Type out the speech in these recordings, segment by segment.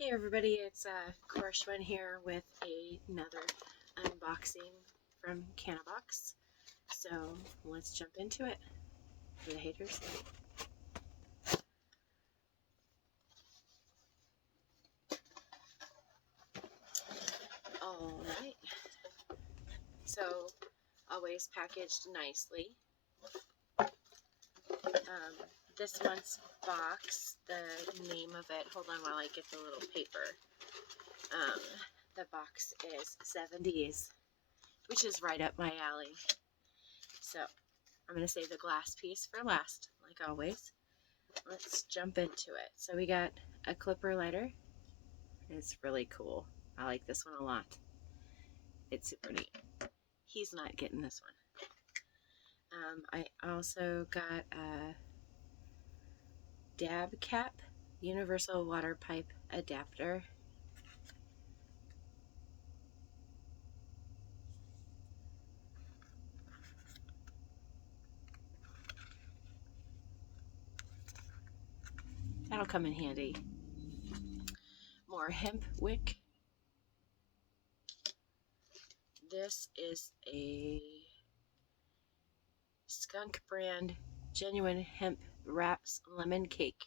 Hey everybody, it's Korshwin here with another unboxing from CannaBox. So let's jump into it for the haters. Alright, so always packaged nicely. This month's box, the name of it, hold on while I get the little paper. The box is 70s, which is right up my alley. So I'm going to save the glass piece for last, like always. Let's jump into it. So we got a clipper lighter. It's really cool. I like this one a lot. It's super neat. He's not getting this one. I also got a dab cap, universal water pipe adapter. That'll come in handy. More hemp wick. This is a Skunk brand genuine hemp wraps lemon cake.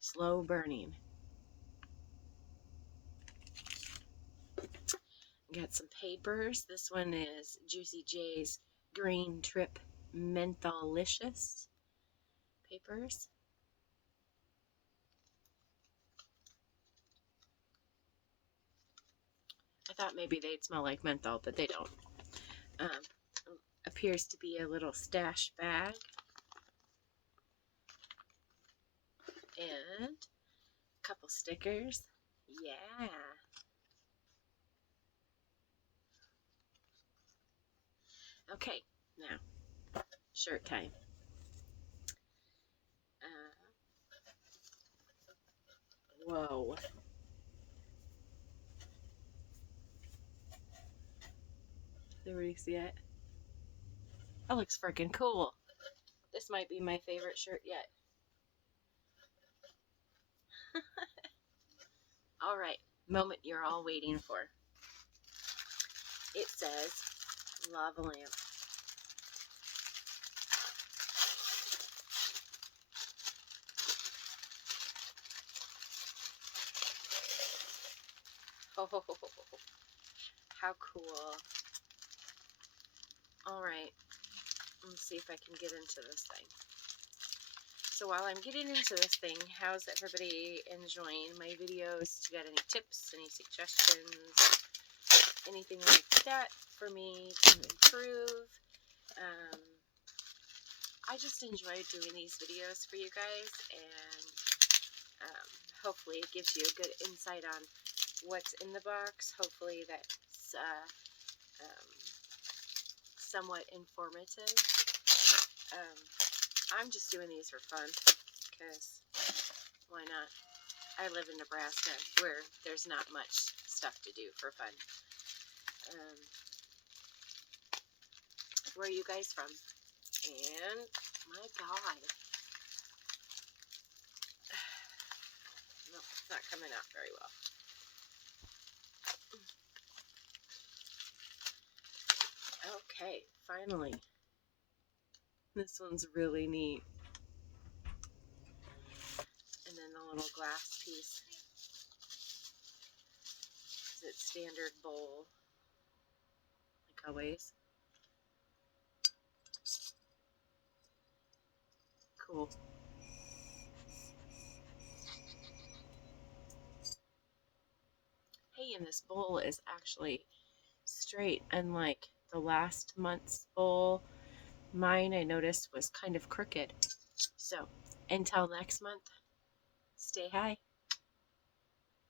Slow burning. Got some papers. This one is Juicy J's Green Trip Mentholicious papers. I thought maybe they'd smell like menthol, but they don't. Appears to be a little stash bag. And a couple stickers. Yeah. Okay, now, shirt time. Whoa. Everybody see it? That looks freaking cool. This might be my favorite shirt yet. All right, moment you're all waiting for. It says lava lamp. Oh, how cool. All right, let's see if I can get into this thing. So while I'm getting into this thing, how's everybody enjoying my videos? Do you got any tips, any suggestions, anything like that for me to improve? I just enjoy doing these videos for you guys, and hopefully it gives you a good insight on what's in the box. Hopefully that's somewhat informative. I'm just doing these for fun, because why not? I live in Nebraska, where there's not much stuff to do for fun. Where are you guys from? And, my God. No, it's not coming out very well. Okay, finally. This one's really neat. And then the little glass piece. It's standard bowl, like always. Cool. Hey, and this bowl is actually straight, unlike the last month's bowl. Mine, I noticed, was kind of crooked. So, until next month, stay high.